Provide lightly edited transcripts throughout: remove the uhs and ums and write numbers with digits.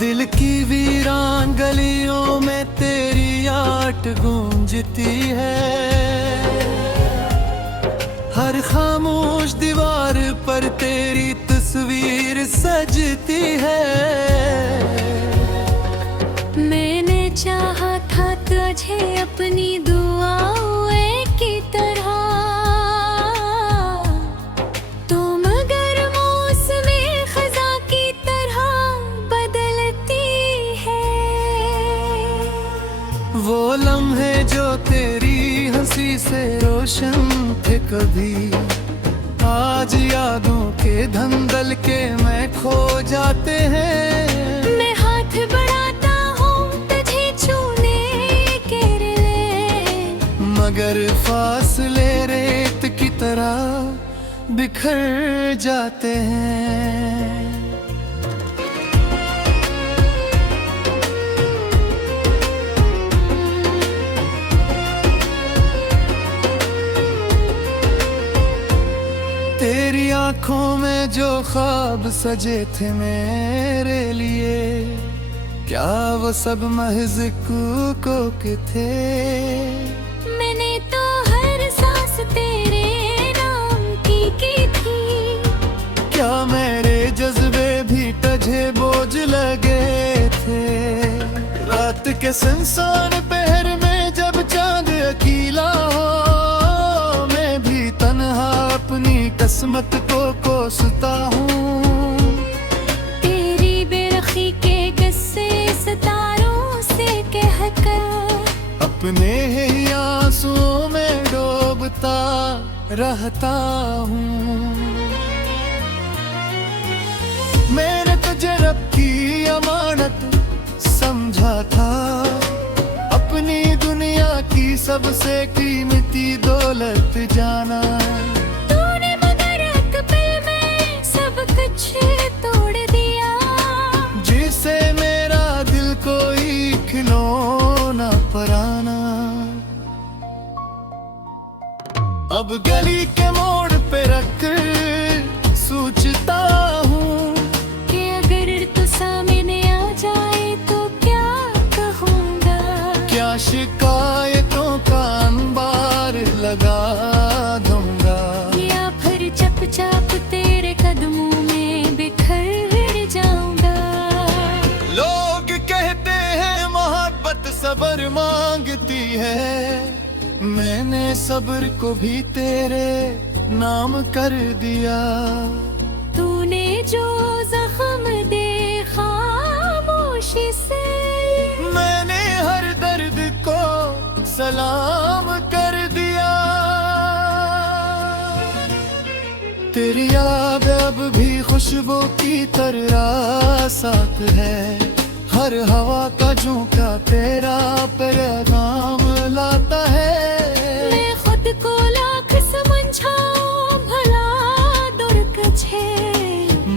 दिल की वीरान गलियों में तेरी आट गूंजती है। हर खामोश दीवार पर तेरी तस्वीर सजती है। मैंने चाहा था तुझे अपनी दुआओं की तरह, तो मगर मौसमे खज़ा की तरह बदलती है। वो लम्हे जो तेरी हंसी से रोशन थे कभी, आज यादों के धंधल के में खो जाते हैं। मैं हाथ बढ़ाता हूँ तुझे छूने के लिए, मगर फासले रेत की तरह बिखर जाते हैं। तेरी आंखों में जो ख्वाब सजे थे मेरे लिए, क्या वो सब महज कूकों के थे? मैंने तो हर सांस तेरे नाम की थी। क्या मेरे जज्बे भी तुझे बोझ लगे थे? रात के सुनसान पहर में जब चांद अकेला हो, मैं भी तन्हा अपनी किस्मत को कोसता हूँ। तेरी बेरखी के किस्से सितारों से कहकर अपने ही आंसुओं में डूबता रहता हूँ। मैंने तुझे रब की अमानत समझा था, अपनी दुनिया की सबसे कीमती दौलत जाना। तूने मगर एक पल में सब कुछ तोड़ दिया, जिसे मेरा दिल कोई खिलौना पराना। अब गली के मोड़ पे रख सोचता हूँ कि अगर तू सामने आ जाए तो क्या कहूँगा। क्या शिकायतों का अंबार लगा दूंगा, या फिर चुपचाप तेरे कदमों में बिखर जाऊंगा। लोग कहते हैं मोहब्बत सब्र मांगती है, मैंने सब्र को भी तेरे नाम कर दिया। तूने जो जख्म दे खामोशी से, मैंने हर दर्द को सलाम कर दिया। तेरी याद अब भी खुशबू की तरह साथ है, हर हवा का झोंका तेरा पैगाम लाता है। मैं खुद को लाख समझाऊं भला दुर्गज है,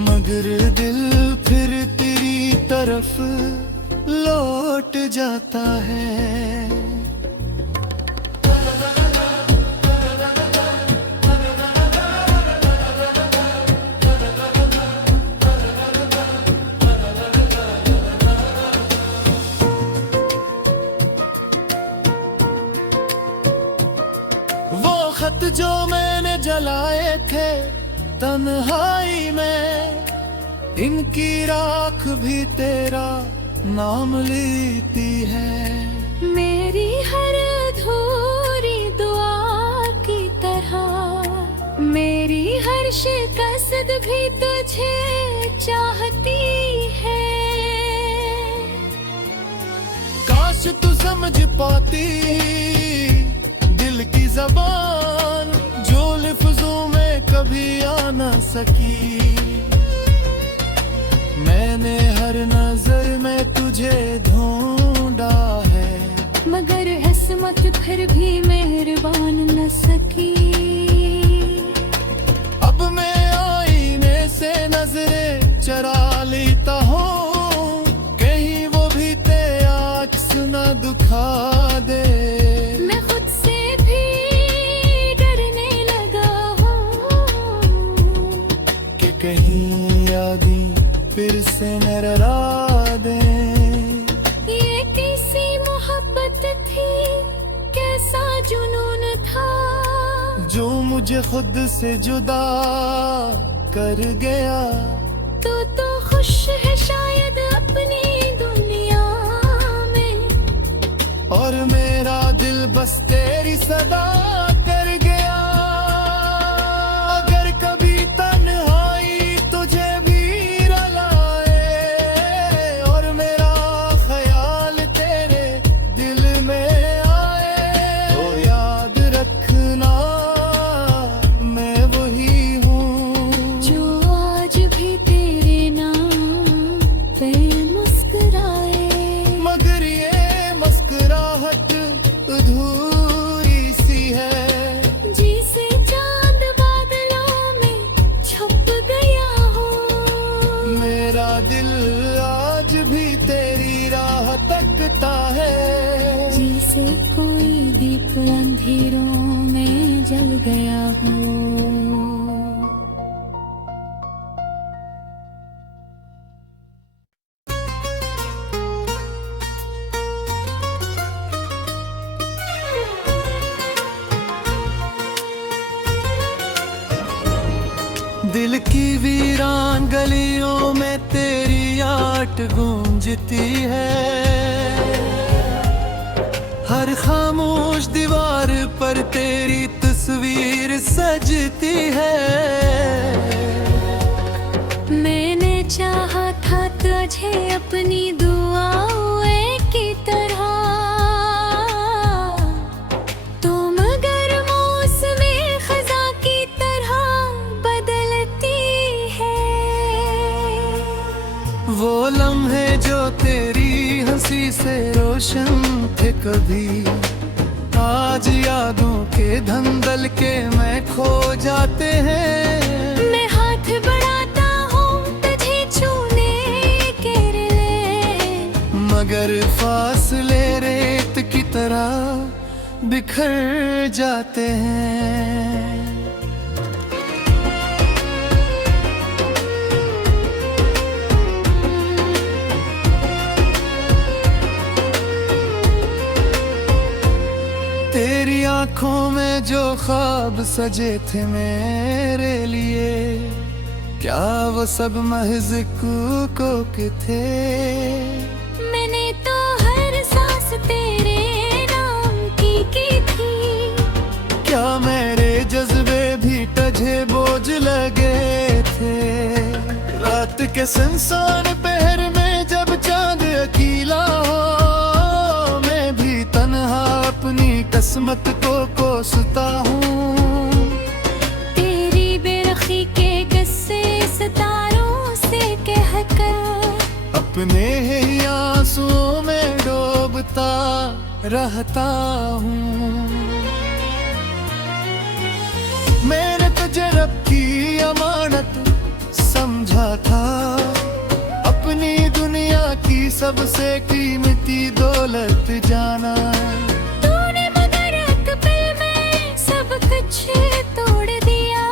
मगर दिल फिर तेरी तरफ लौट जाता है। वो खत जो मैंने जलाए थे तन्हाई में, इनकी राख भी तेरा नाम लेती है। मेरी हर अधूरी दुआ की तरह, मेरी हर शिकस्त भी तुझे चाहती है। काश तू समझ पाती दिल की ज़बान, जो लफ्ज़ों में कभी आ न सकी। मैंने हर नजर में तुझे ढूंढा है, मगर किस्मत फिर भी मेहरबान न सकी। अब मैं आईने से नजरें चरा लेता हूँ, कहीं वो भी तेरा अक्स न दिखा दे। मैं खुद से भी डरने लगा हूँ कि कहीं यादें फिर से न डरा दे। मुझे खुद से जुदा कर गया। तू तो खुश है शायद अपनी दुनिया में, और मेरा दिल बस तेरी सदा कर गया। अगर कभी तन्हाई तुझे भी रुलाए और मेरा ख्याल तेरे दिल में आए, तो याद रखना मैं वही हूँ जो आज भी तेरे नाम पे मुस्कुराए। मगर ये मुस्कुराहट अधूरी सी है, जिसे चांद बादलों में छुप गया हो। मेरा दिल आज भी तेरी राह तकता है। जैसे कोई दीप अंधेरों में जल गया हो। दिल की वीरान गलियों में तेरी आट गूंजती है। हर खामोश दीवार पर तेरी तस्वीर सजती है। मैंने चाहा था तुझे अपनी दुआओं की तरह, तो मगर मौसमे खज़ा की तरह बदलती है। वो लम्हे जो तेरी हंसी से रोशन थे कभी, आज यादों के धंधल के मैं खो जाते हैं। मैं हाथ बढ़ाता हूँ तुझे छूने के लिए, मगर फासले रेत की तरह बिखर जाते हैं। तेरी आंखों में जो ख्वाब सजे थे मेरे लिए, क्या वो सब महज कूकों के थे? मैंने तो हर सांस तेरे नाम की थी। क्या मेरे जज्बे भी तुझे बोझ लगे थे? रात के सुनसान पहर में जब चांद अकेला हो, मैं भी तन्हा अपनी किस्मत को कोसता हूँ। तेरी बेरखी के किस्से सितारों से कहकर अपने ही आंसुओं में डूबता रहता हूँ। मैंने तुझे रब की अमानत समझा था, अपनी दुनिया की सबसे कीमती दौलत जाना। तूने मगर एक पल में सब कुछ तोड़ दिया,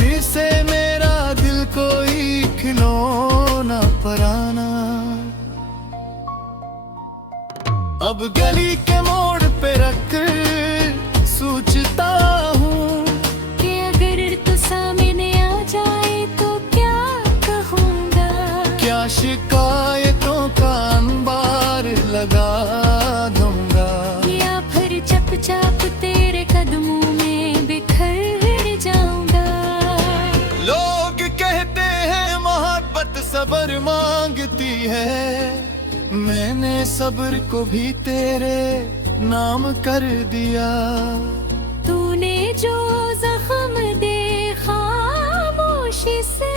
जिसे मेरा दिल कोई खिलौना पराना। अब गली के मोड़ पे रख सोचता हूँ कि अगर तू सामने आ जाए तो क्या कहूँगा। क्या शिकायतों का अंबार लगा दूंगा, या फिर चुपचाप तेरे कदमों में बिखर जाऊंगा। लोग कहते हैं मोहब्बत सब्र मांगती है, मैंने सब्र को भी तेरे नाम कर दिया। तूने जो जख्म दे खामोशी से,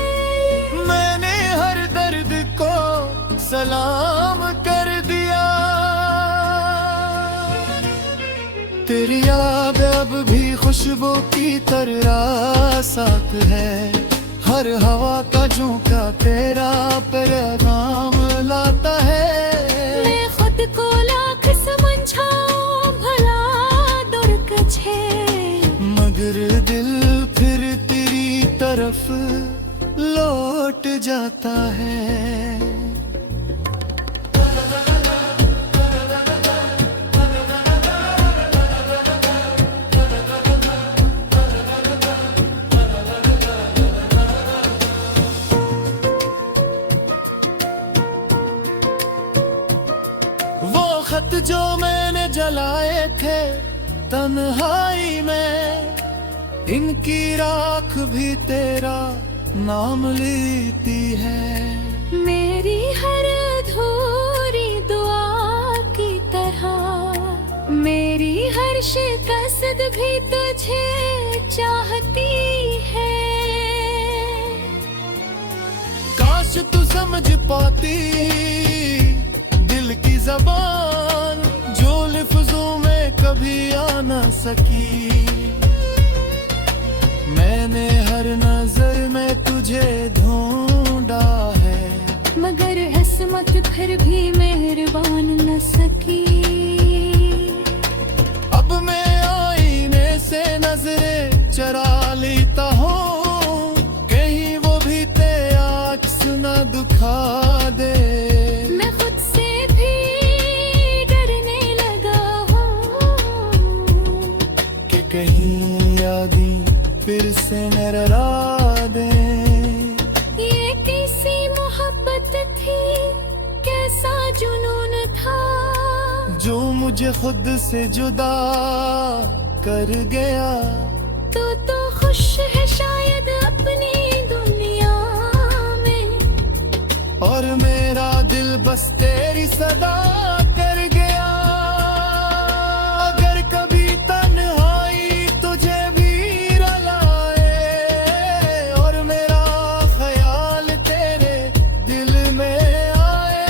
मैंने हर दर्द को सलाम कर दिया। तेरी याद अब भी खुशबू की तरह साथ है, हर हवा का झोंका तेरा पैगाम लाता है। मैं खुद को लाख समझाऊं भला दुर्गज है, मगर दिल फिर तेरी तरफ लौट जाता है। जो मैंने जलाए थे तन्हाई में, इनकी राख भी तेरा नाम लेती है। मेरी हर अधूरी दुआ की तरह मेरी हर शिकस्त भी तुझे चाहती है। काश तू समझ पाती दिल की ज़बान, जो लफ्ज़ों में कभी आ न सकी। मैंने हर नजर में तुझे ढूंढा है, मगर हसमत फिर भी मेहरबान न सकी। अब मैं आईने से नजरें चरा लेता हूँ, कहीं वो भी तेरा अक्स न दिखा दे। मैं खुद से भी डरने लगा हूँ कि कहीं यादें फिर से नजरा दे। ये कैसी मोहब्बत थी, कैसा जुनून था, जो मुझे खुद से जुदा कर गया। तो खुश है शायद अपनी दुनिया में, और मेरा दिल बस तेरी सदा कर गया। अगर कभी तन्हाई तुझे भी रुलाए और मेरा ख्याल तेरे दिल में आए,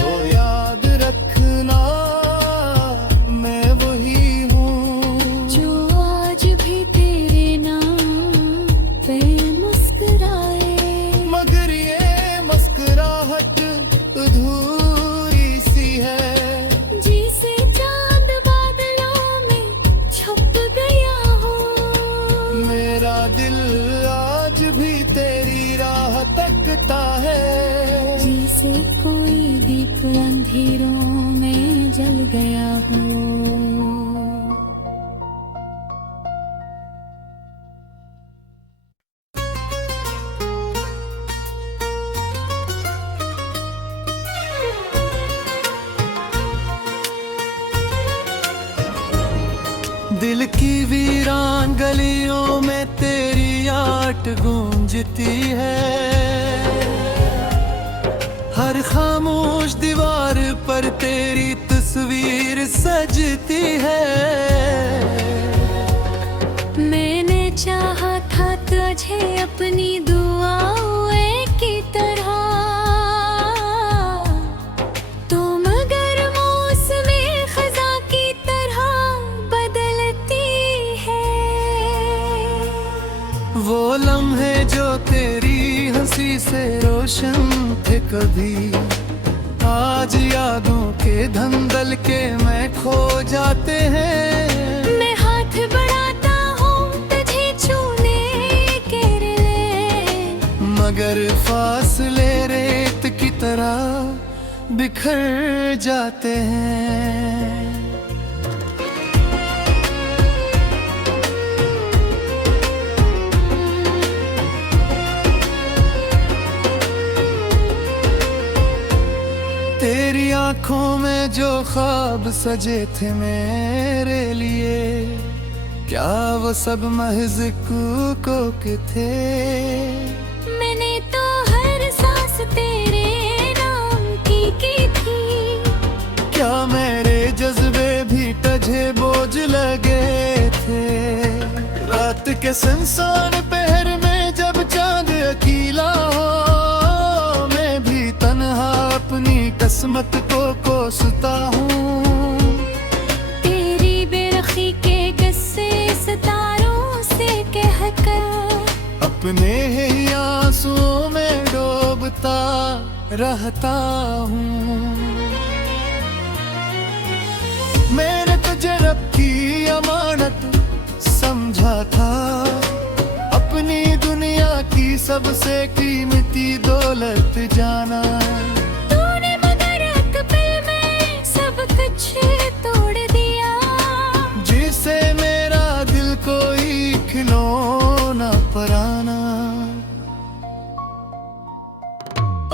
तो याद रखना मैं वही हूँ जो आज भी तेरे नाम पे मुस्कुराए। मगर ये मुस्कुराहट अधूरी सी है, जिसे चांद बादलों में छुप गया हो। मेरा दिल आज भी तेरी राह तकता है, जैसे कोई दीप अंधेरों में जल गया हो। दिल की वीरान गलियों में तेरी आट गूंजती है, हर खामोश दीवार पर तेरी तस्वीर सजती है। मैंने चाहा था तुझे अपनी दुआओं की तरह, तो मगर मौसमे खज़ा की तरह बदलती है। वो लम्हे जो तेरी हंसी से रोशन थे कभी, आज यादों के धंधल के में खो जाते हैं। मैं हाथ बढ़ाता हूँ तुझे छूने के लिए, मगर फासले रेत की तरह बिखर जाते हैं। तेरी आंखों में जो ख्वाब सजे थे मेरे लिए, क्या वो सब महज कूकों के थे? मैंने तो हर सांस तेरे नाम की थी। क्या मेरे जज्बे भी तुझे बोझ लगे थे? रात के सुनसान पहर में जब चांद अकेला हो, मैं भी तन्हा अपनी किस्मत को कोसता हूँ। तेरी बेरखी के किस्से सितारों से कहकर अपने ही आंसुओं में डूबता रहता हूँ। मैंने तुझे रब की अमानत समझा था, अपनी दुनिया की सबसे कीमती दौलत जाना। तूने मगर एक पल में सब कुछ तोड़ दिया, जिसे मेरा दिल कोई खिलौना पराना।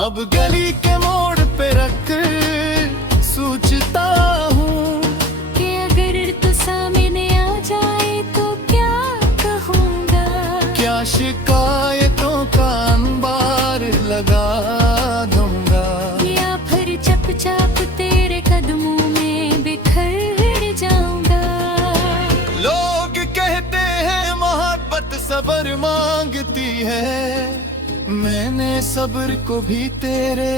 अब गली के मोड़ पे रख सोचता हूँ, है। मैंने सब्र को भी तेरे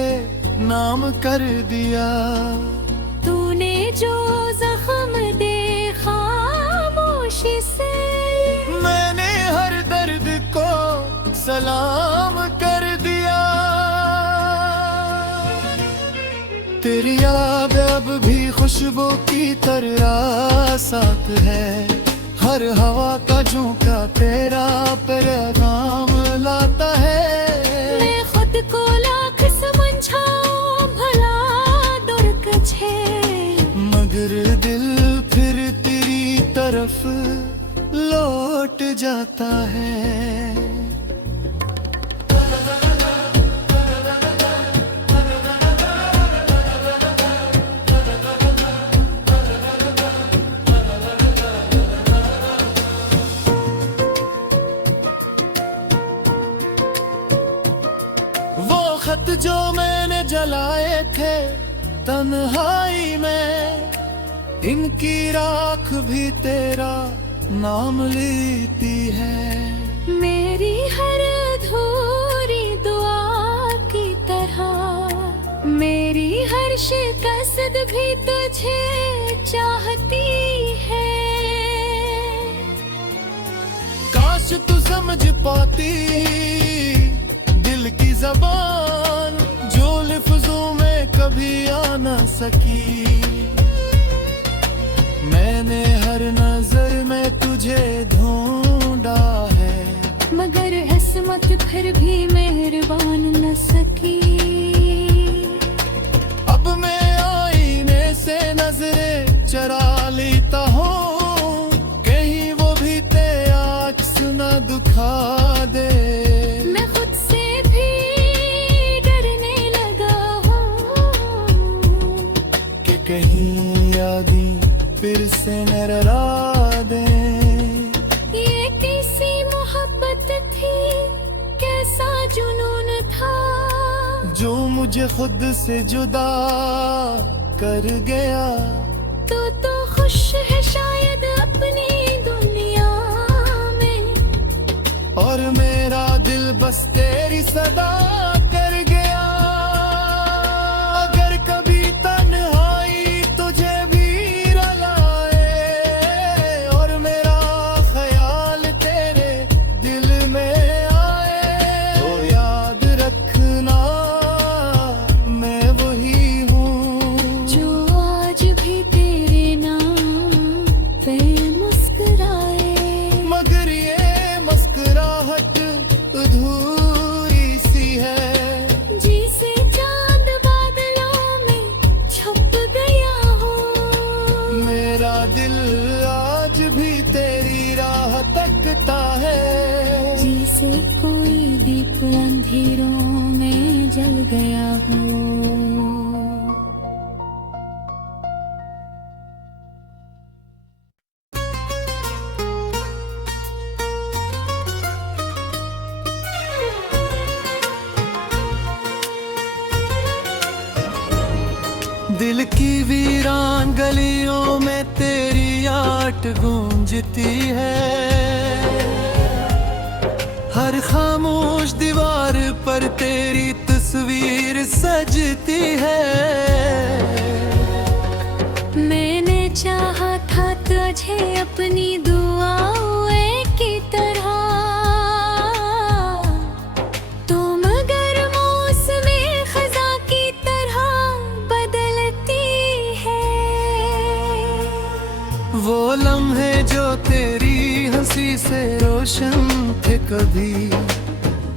नाम कर दिया। तूने जो जख्म दे खामोशी से, मैंने हर दर्द को सलाम कर दिया। तेरी याद अब भी खुशबू की तरह साथ है। हर हवा का झोंका तेरा पैगाम लाता है। मैं खुद को लाख समझाऊं भला दूर कछे, मगर दिल फिर तेरी तरफ लौट जाता है। खत जो मैंने जलाए थे तन्हाई में, इनकी राख भी तेरा नाम लेती है। मेरी हर अधूरी दुआ की तरह मेरी हर शिकस्त भी तुझे चाहती है। काश तू समझ पाती दिल की ज़बान, जो लफ्ज़ों में कभी आ न सकी। मैंने हर नजर में तुझे ढूंढा है, मगर हसमत फिर भी मेहरबान न सकी। अब मैं आईने से नजरें चरा लेता हूँ, कहीं वो भी तेरा अक्स न दिखा दे। मैं खुद से भी डरने लगा हूँ कि कहीं यादें फिर से न रुला दे। ये कैसी मोहब्बत थी, कैसा जुनून था, जो मुझे खुद से जुदा कर गया। तो खुश है शायद अपनी दुनिया में, और मेरा दिल बस तेरी सदा कर गया। अगर कभी तन्हाई तुझे भी रुलाए और मेरा ख्याल तेरे दिल में आए, तो याद रखना मैं वही हूँ जो आज भी तेरे नाम पे मुस्कुराए। मगर ये मुस्कुराहट अधूरी सी है, जिसे चांद बादलों में छुप गया हो। मेरा दिल आज भी तेरी राह तकता है, जिसे कोई दीप अंधेरों में जल गया हो। दिल की वीरान गलियों में तेरी आट गूंजती है। हर खामोश दीवार पर तेरी तस्वीर सजती है। मैंने चाहा था तुझे अपनी दुआओं की तरह, तो मगर मौसमे खज़ा की तरह बदलती है। वो लम्हे जो तेरी हंसी से रोशन थे कभी,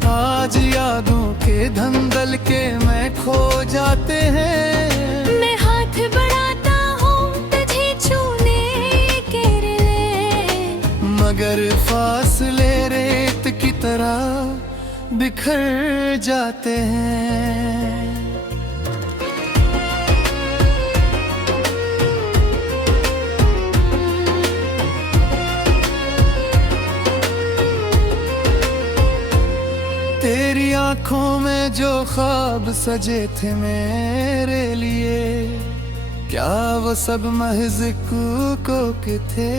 आज यादों के धंधल के मैं खो जाते हैं। मैं हाथ बढ़ाता हूँ तुझे छूने के लिए, मगर फासले रेत की तरह बिखर जाते हैं। तेरी आंखों में जो ख्वाब सजे थे मेरे लिए, क्या वो सब महज कूकों के थे?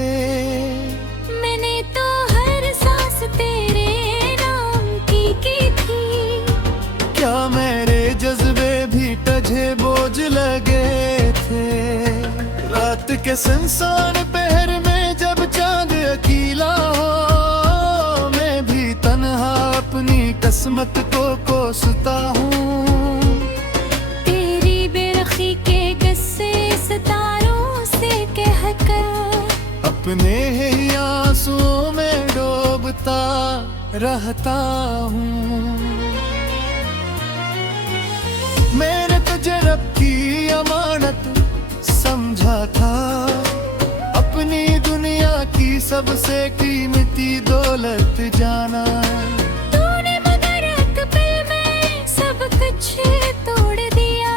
मैंने तो हर सांस तेरे नाम लगे थे। रात के सुनसान पहर में जब चांद अकेला हो, मैं भी तन्हा अपनी किस्मत को कोसता हूँ। तेरी बेरखी के किस्से सितारों से कहकर अपने ही आंसुओं में डूबता रहता हूँ। मैंने तुझे रब की अमानत समझा था, अपनी दुनिया की सबसे कीमती दौलत जाना। तूने मगर एक पल में सब कुछ तोड़ दिया,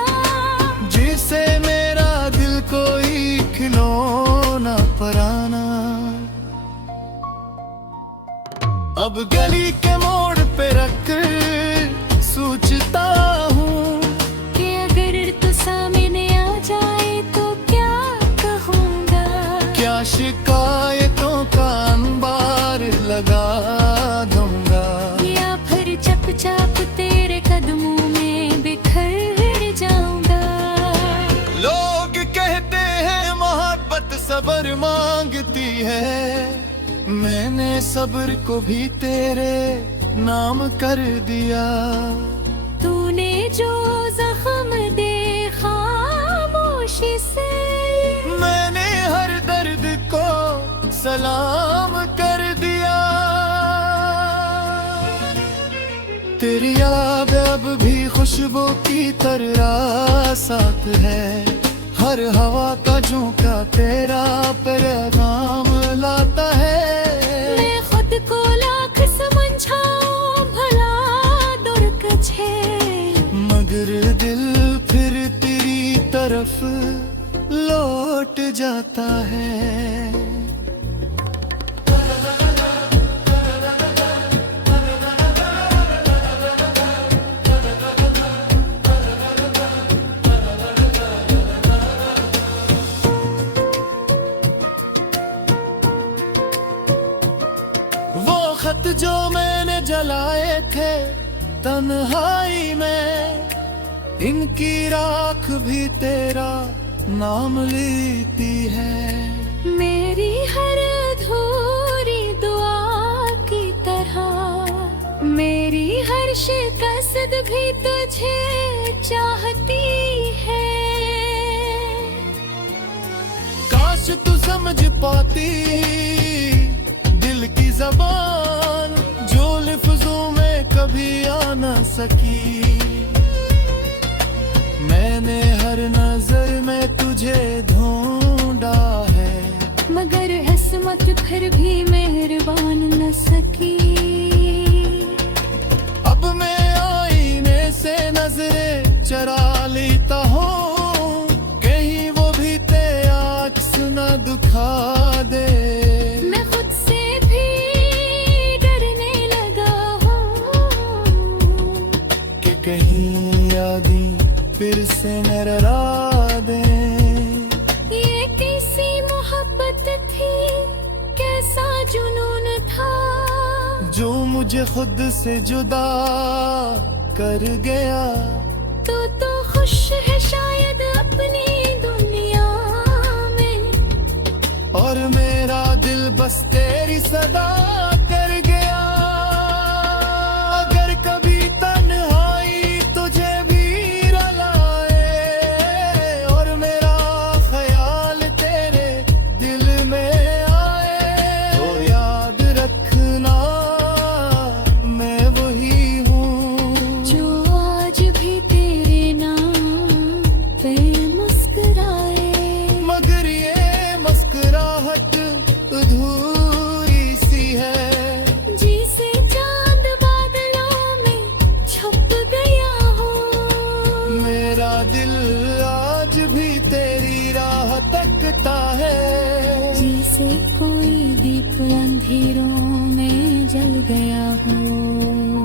जिसे मेरा दिल कोई खिलौना पराना। अब गली के मोड़ पे रख सोचता हूँ कि अगर तू सामने आ जाए तो क्या कहूँगा। क्या शिकायतों का अंबार लगा दूंगा, या फिर चुपचाप तेरे कदमों में बिखर जाऊंगा। लोग कहते हैं मोहब्बत सब्र मांगती है, मैंने सब्र को भी तेरे नाम कर दिया। तूने जो जख्म दे खामोशी से, मैंने हर दर्द को सलाम कर दिया। तेरी याद अब भी खुशबू की तरह साथ है, हर हवा का झोंका तेरा पैगाम लाता है। मैं खुद को लाख समझाऊं भला दुर्गज है, मगर दिल फिर तेरी तरफ लौट जाता है। वो खत जो मैंने जलाए थे तन्हाई में, इनकी राख भी तेरा नाम लेती है। मेरी हर अधूरी दुआ की तरह, मेरी हर शिकस्त भी तुझे चाहती है। काश तू समझ पाती दिल की जबान, जो लफ्जों में कभी आ न सकी। मैंने हर नजर में तुझे ढूंढा है, मगर किस्मत फिर भी मेहरबान न सकी। अब मैं आईने से नजरें चरा लेता हूँ, कहीं वो भी तेरा अक्स न दिखा दे। मैं खुद से भी डरने लगा हूँ कि कहीं यादें फिर से न डरा दे। ये कैसी मोहब्बत थी, कैसा जुनून था, जो मुझे खुद से जुदा कर गया। तो खुश है शायद अपनी दुनिया में, और मेरा दिल बस तेरी सदा कर गया। अगर कभी तन्हाई तुझे भी रुलाए, और मेरा ख्याल तेरे दिल में आए, तो याद रखना मैं वही हूँ जो आज भी तेरे नाम पे मुस्कुराए। मगर ये मुस्कुराहट अधूरी सी है, जिसे चांद बादलों में छुप गया हो। मेरा दिल आज भी तेरी राह तकता है, जैसे कोई दीप अंधेरों में जल गया हो।